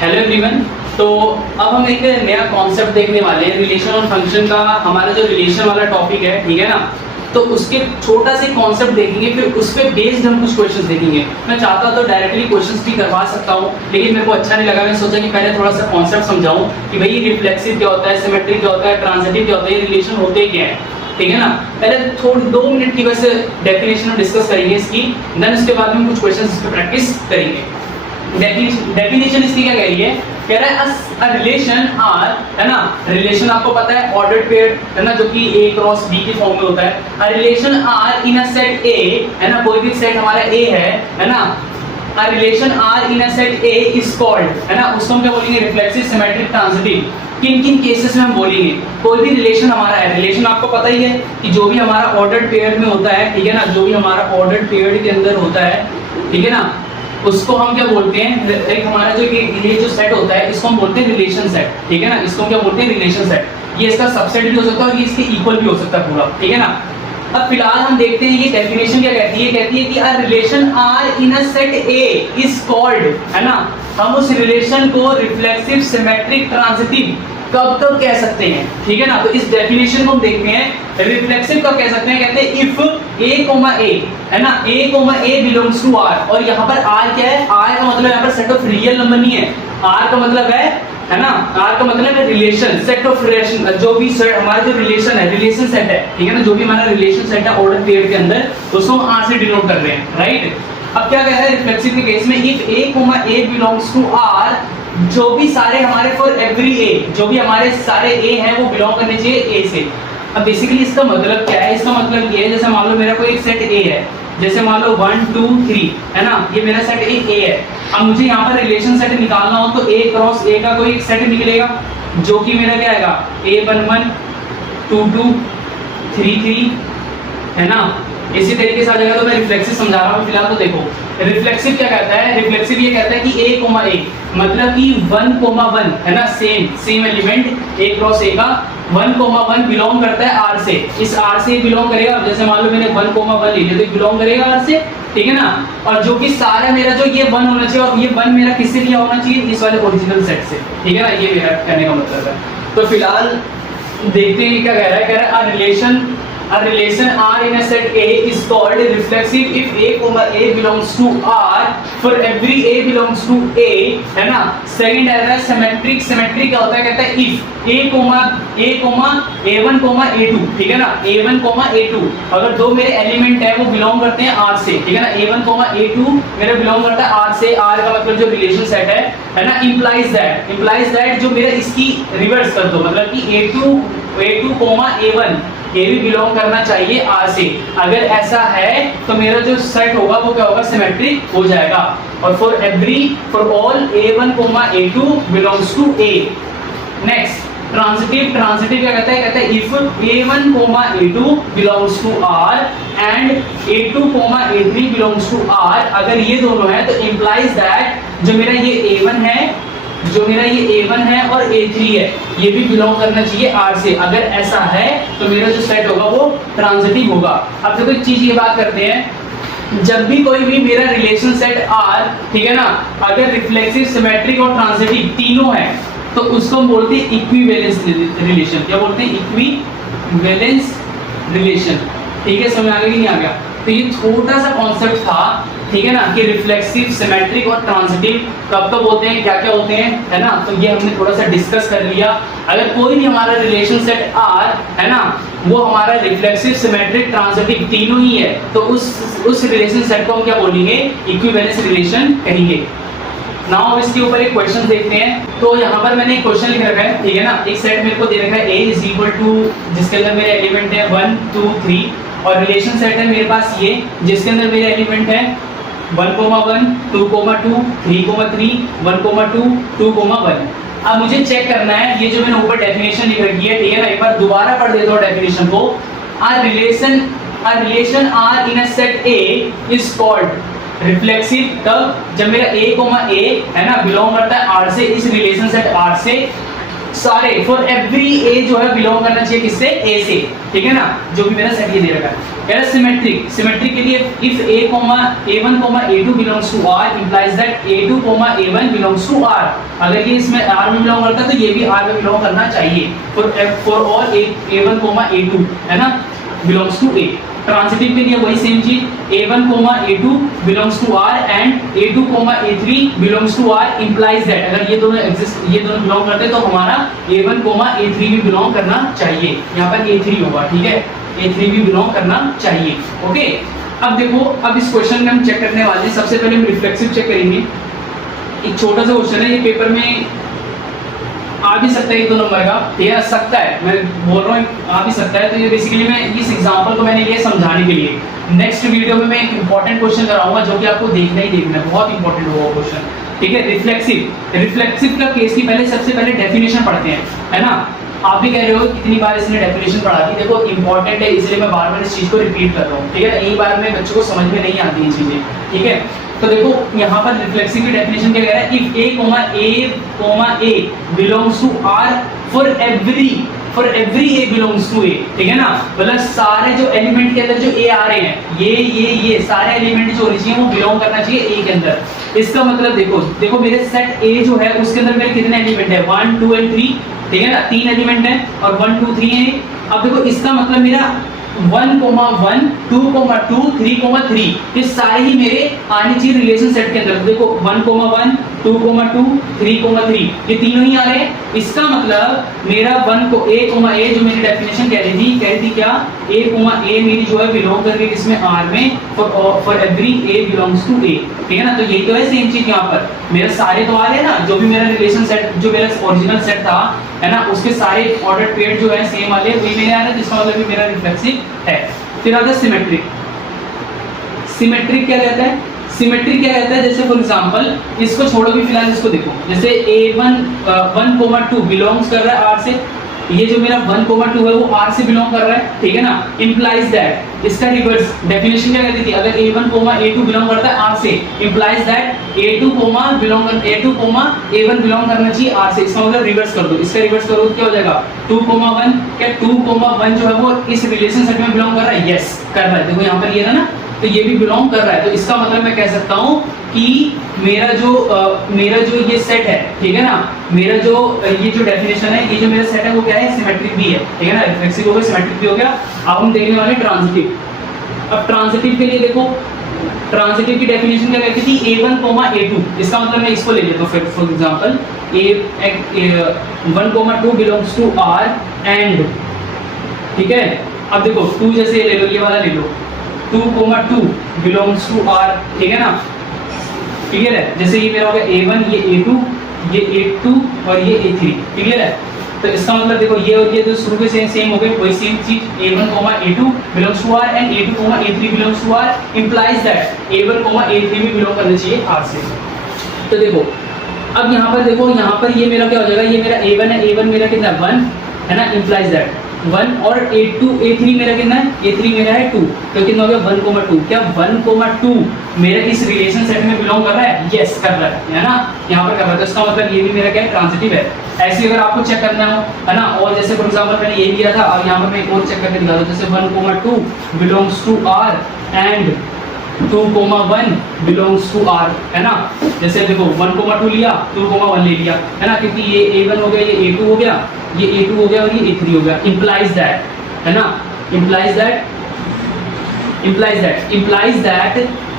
Hello everyone. तो अब हम एक नया कॉन्सेप्ट देखने वाले हैं रिलेशन और फंक्शन का। हमारा जो रिलेशन वाला टॉपिक है, ठीक है ना, तो उसके छोटा सा कॉन्सेप्ट देखेंगे, फिर उस पे बेस्ड हम कुछ क्वेश्चंस देखेंगे। मैं चाहता तो डायरेक्टली क्वेश्चंस भी करवा सकता हूँ, लेकिन मेरे को अच्छा नहीं लगा। मैं सोचा कि पहले थोड़ा सा कॉन्सेप्ट समझाऊं कि भाई रिफ्लेक्सिव क्या होता है, सिमेट्रिक क्या होता है, ट्रांजिटिव क्या होता है, ये रिलेशन होते क्या है, ठीक है ना। पहले थोड़ी 2 मिनट की बस डेफिनेशन डिस्कस करेंगे इसकी, देन उसके बाद में कुछ क्वेश्चंस इस पे प्रैक्टिस करेंगे। डेफिनेशन इसकी क्या कह रही है, कह रहा है अ रिलेशन आर, है ना। रिलेशन आपको पता है ऑर्डर्ड पेयर, है ना, जो कि A क्रॉस B के फॉर्म में होता है। A relation R in a set A, है ना, कोई भी सेट हमारा A है ना। A relation R in a set A is called, है ना, उसको हम क्या बोलेंगे, रिफ्लेक्सिव, सिमेट्रिक, ट्रांजिटिव। किन किन केसेस में हम बोलेंगे, कोई भी रिलेशन हमारा है, रिलेशन आपको पता ही है कि जो भी हमारा ऑर्डर्ड पेयर में होता है, ठीक है ना, जो भी हमारा ऑर्डर्ड पेयर के अंदर होता है, ठीक है ना, उसको हम क्या बोलते हैं, एक हमारा जो ये जो सेट होता है, इसको हम बोलते हैं रिलेशन सेट, ठीक है ना। इसको क्या बोलते हैं, रिलेशन सेट। ये इसका सबसेट भी हो सकता है और ये इसके इक्वल भी हो सकता है पूरा, ठीक है ना। अब फिलहाल हम देखते हैं ये डेफिनेशन क्या कहती है। कहती है कि a relation R in a set A is called, है ना, हम उस रिलेशन को रिफ्लेक्सिव, सिमेट्रिक, ट्रांजिटिव कब तक कह सकते हैं, ठीक है ना। तो इस डेफिनेशन को हम देखते हैं। रिफ्लेक्सिव कब कह सकते हैं, कहते हैं इफ A, है ना, A बिलोंग्स टू R। और यहाँ पर R क्या है, R का मतलब यहाँ पर सेट ऑफ रियल नंबर नहीं है। R का मतलब है ना, R का मतलब है रिलेशन, सेट ऑफ रिलेशन। जो भी सेट हमारा जो रिलेशन है, रिलेशन सेट है, ठीक है ना, जो भी हमारा रिलेशन सेट है ऑर्डर पेयर के अंदर, उसको हम R से डिनोट कर रहे हैं, राइट। अब क्या कहता है रिफ्लेक्सिव के केस में, if A belongs to R, जो भी सारे हमारे फॉर एवरी A, जो भी हमारे सारे A हैं वो बिलोंग करने चाहिए A से। अब बेसिकली इसका मतलब क्या है, इसका मतलब ये है, जैसे मान लो मेरा कोई एक सेट A है, जैसे मान लो 1 2 3, है ना, ये मेरा सेट A है। अब मुझे यहाँ पर रिलेशन सेट निकालना हो तो A क्रॉस A का कोई एक सेट निकलेगा, जो कि मेरा क्या आएगा, A11 2 2 3 3, है ना। इसी तरीके से आ जाएगा। तो मैं रिफ्लेक्सिव समझा रहा हूँ फिलहाल। तो देखो रिफ्लेक्सिव क्या कहता है, रिफ्लेक्सिव ये कहता है कि A, मतलब कि 1, है ना, same element A cross A का 1, बिलोंग करता है R से। इस R से बिलोंग करेगा। जैसे मान लो मैंने 1, ले लिया तो बिलोंग करेगा R से, ठीक है ना। और जो कि सारा मेरा जो ये 1 होना चाहिए, और ये 1 मेरा किससे लिया होना चाहिए, इस वाले ओरिजिनल सेट से, ठीक है ना। ये मेरा कहने का मतलब है। तो फिलहाल देखते हैं क्या कह रहा है। कह रहा है a relation R in a set A is called reflexive if A belongs to R for every A belongs to A, है ना। सेकंड है सिमेट्रिक। सिमेट्रिक क्या होता है, कहता है if A1, A2, ठीक है ना, A1, A2 अगर दो मेरे एलिमेंट है वो बिलोंग करते हैं R से, ठीक है ना, A1, A2 मेरा बिलोंग करता है R से। R का मतलब जो रिलेशन सेट है ना, implies that जो मेरा इसकी रिवर्स कर दो, मतलब कि A2, A1 ये भी बिलोंग करना चाहिए R से। अगर ऐसा है तो मेरा जो सेट होगा वो क्या होगा, सिमेट्रिक हो जाएगा। और for all A1, A2 belongs to A। Next transitive. Transitive क्या कहता है, कहता है if A1, A2 belongs to R and A2, A3 belongs to R, अगर ये दोनों है तो इम्प्लाइज दैट जो मेरा ये A1 है और A3 है, ये भी बिलोंग करना चाहिए R से। अगर ऐसा है तो मेरा जो सेट होगा वो ट्रांजिटिव होगा। अब देखो एक चीज ये बात करते हैं, जब भी कोई भी मेरा रिलेशन सेट R, ठीक है ना, अगर रिफ्लेक्सिव, सिमेट्रिक और ट्रांजिटिव तीनों है तो उसको हम बोलते हैं इक्विवेलेंस रिलेशन। क्या बोलते हैं, इक्विवेलेंस रिलेशन, ठीक है। समझ आ गया कि नहीं आ गया। तो ये छोटा सा कॉन्सेप्ट था, ठीक है ना, कि रिफ्लेक्सिव, सिमेट्रिक और ट्रांजिटिव कब कब होते हैं, क्या क्या होते हैं, है ना। तो ये हमने थोड़ा सा डिस्कस कर लिया। अगर कोई भी हमारा रिलेशन सेट R, है ना, वो हमारा रिफ्लेक्सिव, सिमेट्रिक, ट्रांजिटिव तीनों ही है, तो उस रिलेशन सेट को हम क्या बोलेंगे, इक्विवेलेंस रिलेशन कहेंगे। नाउ इसके ऊपर एक क्वेश्चन देखते हैं। तो यहाँ पर मैंने एक क्वेश्चन लिख रखा है, ठीक है ना। एक सेट मेरे को दे रखा है A इज इक्वल टू, जिसके अंदर मेरे एलिमेंट है 1 2 3, और रिलेशन सेट है मेरे पास ये, जिसके अंदर मेरे एलिमेंट है 1, 2, 2, 3, 3, 1, 2, 2, 1। अब मुझे चेक करना है ये जो मैंने ऊपर डेफिनेशन लिख रखी है, ठीक है ना, एक बार दोबारा पढ़ देता हूँ डेफिनेशन को। A relation R in a set A is called reflexive तब जब मेरा A, है ना, बिलोंग करता है R से, इस रिलेशन सेट R से। सारे फॉर एवरी ए जो है बिलोंग करना चाहिए किससे, ए से, ठीक है ना, जो भी मेरा सेट ये दे रखा है। सिमेट्रिक, सिमेट्रिक के लिए if a, a1, a2 belongs to r implies that a2, a1 belongs to r। अगर ये इसमें r में बिलोंग करता है तो ये भी r में बिलोंग करना चाहिए फॉर ऑल a1, a2 है ना belongs to a। ट्रांजिटिव के लिए वही सेम चीज, a1, a2 belongs to r and a2, a3 belongs to r implies that अगर ये दोनों एग्जिस्ट, ये दोनों बिलोंग करते हैं तो हमारा a1, a3 भी बिलोंग करना चाहिए। यहाँ पर a3 होगा, ठीक है, a3 भी बिलोंग करना चाहिए। ओके, अब देखो, अब इस क्वेश्चन में हम चेक करने वाले हैं। सबसे पहले हम रिफ्लेक्सिव चेक करेंगे। एक छोटा सा क्वेश्चन है, ये पेपर में आ भी सकता है 1-2 नंबर का, ठीक है, सकता है, मैं बोल रहा हूँ आ भी सकता है। तो ये बेसिकली मैं इस एग्जांपल को मैंने लिया समझाने के लिए। नेक्स्ट वीडियो में मैं एक इंपॉर्टेंट क्वेश्चन कराऊंगा जो कि आपको देखना ही देखना है, बहुत इंपॉर्टेंट होगा क्वेश्चन, ठीक है। रिफ्लेक्सिव, रिफ्लेक्सिव का केस की पहले सबसे पहले डेफिनेशन पढ़ते हैं, है ना। आप भी कह रहे हो कितनी बार इसने डेफिनेशन पढ़ा दी, देखो इंपॉर्टेंट है इसलिए मैं बार बार इस चीज को रिपीट कर रहा हूँ, ठीक है। एक बार में बच्चों को समझ में नहीं आती ये चीजें, ठीक है। तो देखो यहाँ पर रिफ्लेक्सिव की डेफिनेशन क्या कह रहा है, if a, belongs to r for every a belongs to a, ठीक है ना। मतलब सारे जो एलिमेंट के अंदर जो a आ रहे हैं, ये सारे एलिमेंट जो होने चाहिए वो बिलोंग करना चाहिए a के अंदर। इसका मतलब देखो मेरे सेट a जो है उसके अंदर मेरे कितने एलिमेंट है, 1, 2 और 3, ठीक है ना, 3 एलिमेंट है और 1, 2, 3 है। अब देखो इसका मतलब मेरा 1, 1, 2, 2, 3, 3 ये सारे ही मेरे आने चाहिए रिलेशन सेट के अंदर। देखो 1, 1, 2, 2, 3, ये तीनों ही आ रहे हैं। इसका मतलब मेरा 1 को a, जो मेरी डेफिनेशन कह रही थी क्या, a मेरी जो है बिलोंग करके इसमें r में for every a belongs to a, ठीक है ना। तो यही तो है सेम चीज यहाँ पर, मेरे सारे तो आ रहे हैं ना, जो भी मेरा रिलेशन सेट, जो मेरा ओरिजिनल सेट था, है ना, उसके सारे ऑर्डर पेयर जो है सेम वाले वही मेरे आ रहे हैं, जिसका मतलब मेरा रिफ्लेक्सिव है। फिर आता है सिमेट्रिक। सिमेट्रिक क्या कहता है, सिमेट्रिक क्या कहता है, जैसे फॉर एग्जांपल इसको छोड़ो भी, फिलहाल इसको देखो, जैसे a1 1, 2 बिलोंग्स कर रहा है r से, ये जो मेरा 1, 2 है वो r से बिलोंग कर रहा है, ठीक है ना। इंप्लाइज दैट, इसका रिवर्स डेफिनेशन क्या कहती थी, अगर a1, a2 बिलोंग करता है r से, implies that a2, a1 belong करना चाहिए r से। इसका मतलब रिवर्स कर दो, इसका रिवर्स करो क्या हो जाएगा, 2, 1, क्या 2, 1 जो है वो इस रिलेशन सेट में बिलोंग कर रहा है, यस कर रहा है। देखो यहाँ पर ये ना, तो ये भी बिलोंग कर रहा है। तो इसका मतलब मैं कह सकता हूँ कि मेरा जो ये सेट है, ठीक है ना, मेरा जो ये जो डेफिनेशन है, ये जो मेरा सेट है वो क्या है, सिमेट्रिक भी है, ठीक है ना। रिफ्लेक्सिव हो गया, सिमेट्रिक भी हो गया। अब हम देखने वाले ट्रांजिटिव। अब ट्रांजिटिव के लिए देखो, ट्रांजिटिव की डेफिनेशन क्या कहती थी, a1, a2। इसका मतलब मैं इसको ले लेता हूँ, for example 1, 2 belongs to r and, ठीक है। अब देखो 2 जैसे ले लो, ये वाला ले लो, 2, 2 बिलोंग्स टू r, ठीक है ना, क्लियर है। जैसे ये मेरा हो गया a1, ये a2, ये a2 और ये a3, क्लियर है। तो इसका मतलब देखो ये और ये तो शुरू के सेम हो गए, वही सेम चीज, a1, a2 belongs to r and a2, a3 belongs to r implies that a1, a3 भी बिलोंग करना चाहिए r से। तो देखो अब यहाँ पर देखो, यहाँ पर ये मेरा क्या हो जाएगा, ये मेरा a1 है, a1 मेरा कितना 1 है ना, इंप्लाइज दैट 1 और a2, a3 मेरा कितना है, a3 मेरा है 2, तो कितना हो गया 1, 2। क्या 1, 2 मेरा इस रिलेशन सेट में बिलोंग कर रहा है, यस कर रहा है ना, यहाँ पर कर रहा है। तो इसका मतलब ये भी मेरा क्या है, ट्रांजिटिव है। ऐसे अगर आपको चेक करना हो, है ना, और जैसे फॉर एग्जांपल मैंने ये किया था, अब यहाँ पर मैं एक और चेक करके दिखा दूँ, जैसे 1, 2 belongs to r and 2, 1 belongs to r, है ना। जैसे देखो 1, 2 लिया, 2, 1 ले लिया, है ना, क्योंकि ये a1 हो गया, ये a2 हो गया, ये a2 हो गया और ये a3 हो गया। इंप्लाइज दैट, है ना, इंप्लाइज दैट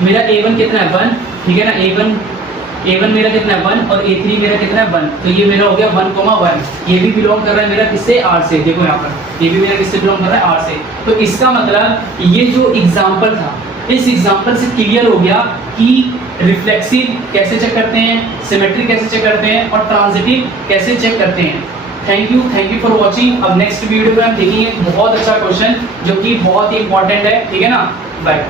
मेरा a1 कितना है 1, ठीक है ना, a1 मेरा कितना है 1 और a3 मेरा कितना है 1, तो ये मेरा हो गया 1, 1। ये भी बिलोंग कर रहा है मेरा किससे, r से। देखो यहाँ पर ये भी मेरा किससे बिलोंग कर रहा है, r से। तो इसका मतलब ये जो एग्जाम्पल था, इस एग्जाम्पल से क्लियर हो गया कि रिफ्लेक्सिव कैसे चेक करते हैं, सिमेट्रिक कैसे चेक करते हैं और ट्रांजिटिव कैसे चेक करते हैं। Thank you for watching. अब नेक्स्ट वीडियो में हम देखेंगे बहुत अच्छा क्वेश्चन जो कि बहुत ही इंपॉर्टेंट है, ठीक है ना। बाय।